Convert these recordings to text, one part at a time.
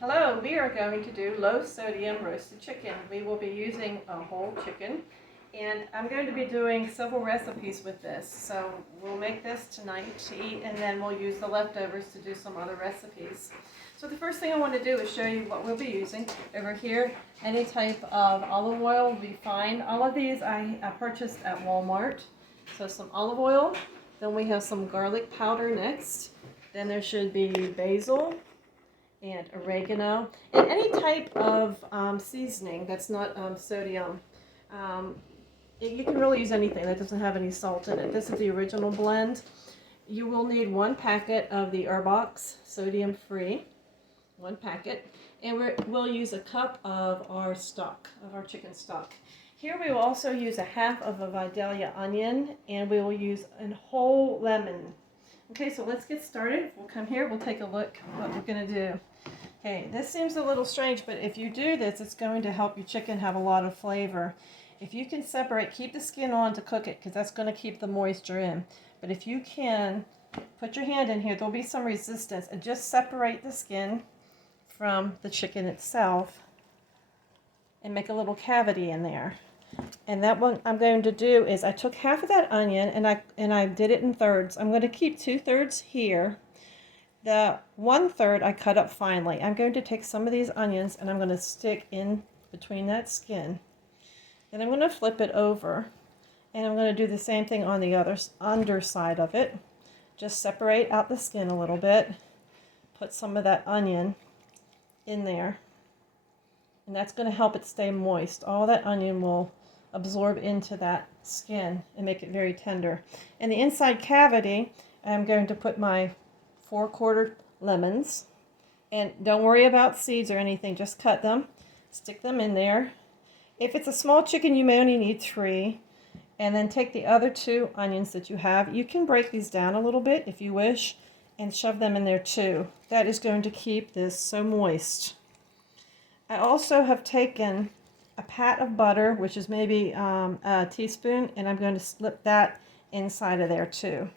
Hello, we are going to do low sodium roasted chicken. We will be using a whole chicken, and I'm going to be doing several recipes with this. So we'll make this tonight to eat, and then we'll use the leftovers to do some other recipes. So the first thing I want to do is show you what we'll be using. Over here, any type of olive oil will be fine. All of these I purchased at Walmart. So some olive oil, then we have some garlic powder next. Then there should be basil and oregano, and any type of seasoning that's not sodium. You can really use anything that doesn't have any salt in it. This is the original blend. You will need 1 packet of the Herbox sodium free, 1 packet, and we'll use a cup of our stock, of our chicken stock. Here we will also use a half of a Vidalia onion, and we will use a whole lemon. Okay, so let's get started. We'll come here, we'll take a look what we're gonna do. Okay, this seems a little strange, but if you do this, it's going to help your chicken have a lot of flavor. If you can separate, keep the skin on to cook it, because that's going to keep the moisture in. But if you can, put your hand in here, there'll be some resistance, and just separate the skin from the chicken itself and make a little cavity in there. And that what I'm going to do is I took half of that onion and I did it in thirds. I'm going to keep 2/3 here. The 1/3 I cut up finely. I'm going to take some of these onions and I'm going to stick in between that skin. Then I'm going to flip it over, and I'm going to do the same thing on the other underside of it. Just separate out the skin a little bit. Put some of that onion in there, and that's going to help it stay moist. All that onion will absorb into that skin and make it very tender. In the inside cavity, I'm going to put my 4-quarter lemons, and don't worry about seeds or anything, just cut them, stick them in there. If it's a small chicken, you may only need 3, and then take the other 2 onions that you have. You can break these down a little bit if you wish and shove them in there too. That is going to keep this so moist. I also have taken a pat of butter, which is maybe a teaspoon, and I'm going to slip that inside of there too.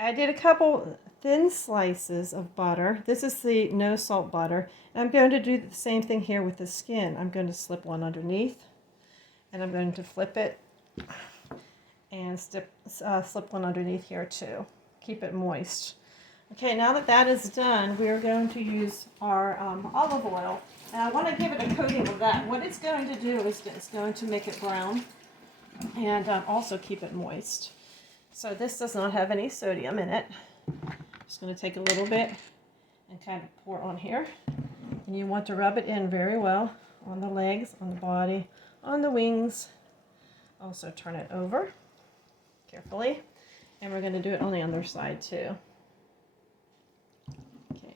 I did a couple thin slices of butter. This is the no salt butter. And I'm going to do the same thing here with the skin. I'm going to slip one underneath, and I'm going to flip it and slip one underneath here too. Keep it moist. Okay, now that that is done, we're going to use our olive oil. And I want to give it a coating of that. What it's going to do is it's going to make it brown and also keep it moist. So this does not have any sodium in it. Just going to take a little bit and kind of pour on here. And you want to rub it in very well on the legs, on the body, on the wings. Also turn it over carefully. And we're going to do it on the other side too. Okay.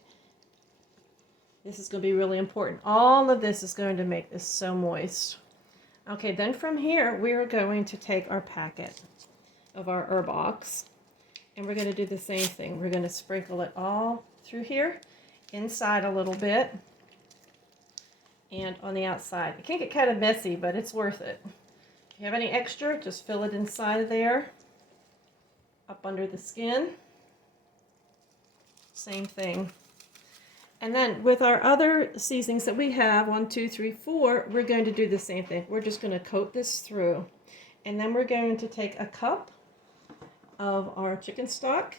This is going to be really important. All of this is going to make this so moist. Okay, then from here we're going to take our packet of our Herbox, and we're going to do the same thing. We're going to sprinkle it all through here, inside a little bit, and on the outside. It can get kind of messy, but it's worth it. If you have any extra, just fill it inside of there, up under the skin. Same thing. And then with our other seasonings that we have, 1, 2, 3, 4, we're going to do the same thing. We're just going to coat this through. And then we're going to take a cup of our chicken stock,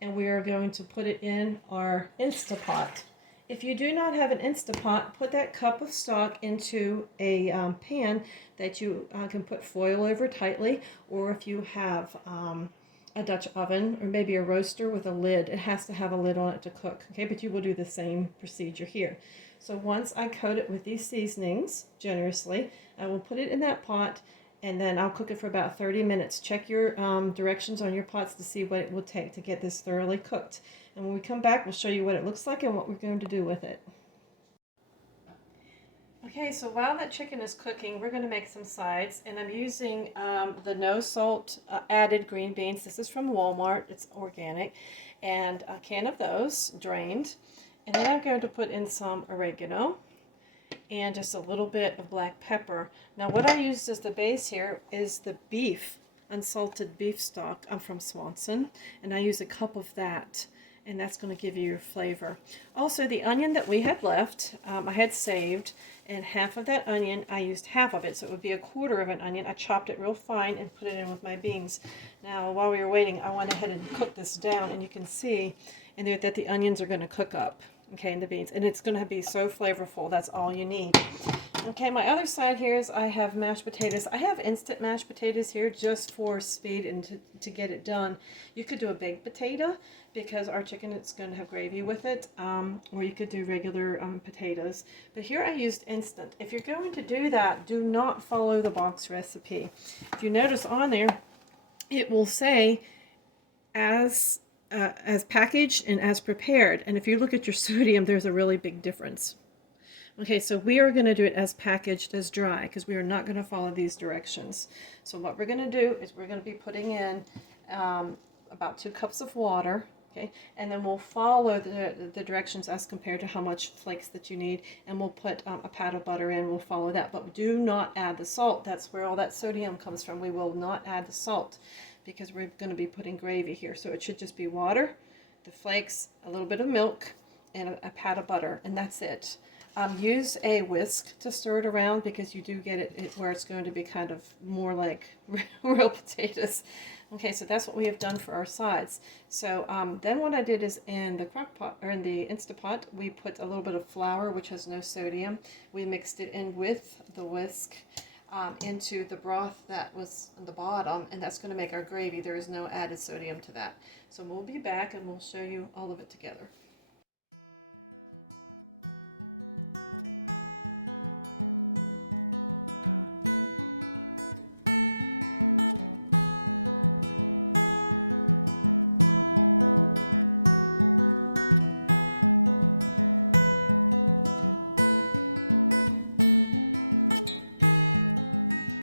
and we are going to put it in our Instapot. If you do not have an Instapot, put that cup of stock into a pan that you can put foil over tightly, or if you have a Dutch oven or maybe a roaster with a lid, it has to have a lid on it to cook. Okay, but you will do the same procedure here. So once I coat it with these seasonings generously, I will put it in that pot, and then I'll cook it for about 30 minutes. Check your directions on your pots to see what it will take to get this thoroughly cooked. And when we come back, we'll show you what it looks like and what we're going to do with it. Okay, so while that chicken is cooking, we're going to make some sides. And I'm using the no salt added green beans. This is from Walmart. It's organic. And a can of those, drained. And then I'm going to put in some oregano and just a little bit of black pepper. Now what I used as the base here is the beef, unsalted beef stock. I'm from Swanson, and I use a cup of that. and that's going to give you your flavor. Also, the onion that we had left, I had saved, and half of that onion, I used half of it, so it would be a quarter of an onion. I chopped it real fine and put it in with my beans. Now, while we were waiting, I went ahead and cooked this down, and you can see in there that the onions are going to cook up, okay, in the beans, and it's going to be so flavorful. That's all you need. Okay, my other side here is I have mashed potatoes. I have instant mashed potatoes here just for speed and to get it done. You could do a baked potato because our chicken is going to have gravy with it, or you could do regular potatoes. But here I used instant. If you're going to do that, do not follow the box recipe. If you notice on there, it will say as packaged and as prepared. And if you look at your sodium, there's a really big difference. Okay, so we are going to do it as packaged as dry because we are not going to follow these directions. So what we're going to do is we're going to be putting in about 2 cups of water, okay, and then we'll follow the directions as compared to how much flakes that you need, and we'll put a pat of butter in. We'll follow that, but do not add the salt. That's where all that sodium comes from. We will not add the salt because we're going to be putting gravy here. So it should just be water, the flakes, a little bit of milk, and a pat of butter, and that's it. Use a whisk to stir it around because you do get it where it's going to be kind of more like real potatoes. Okay, so that's what we have done for our sides. So then what I did is in the crock pot, or in the Instapot, we put a little bit of flour, which has no sodium. We mixed it in with the whisk into the broth that was on the bottom, and that's going to make our gravy. There is no added sodium to that. So we'll be back and we'll show you all of it together.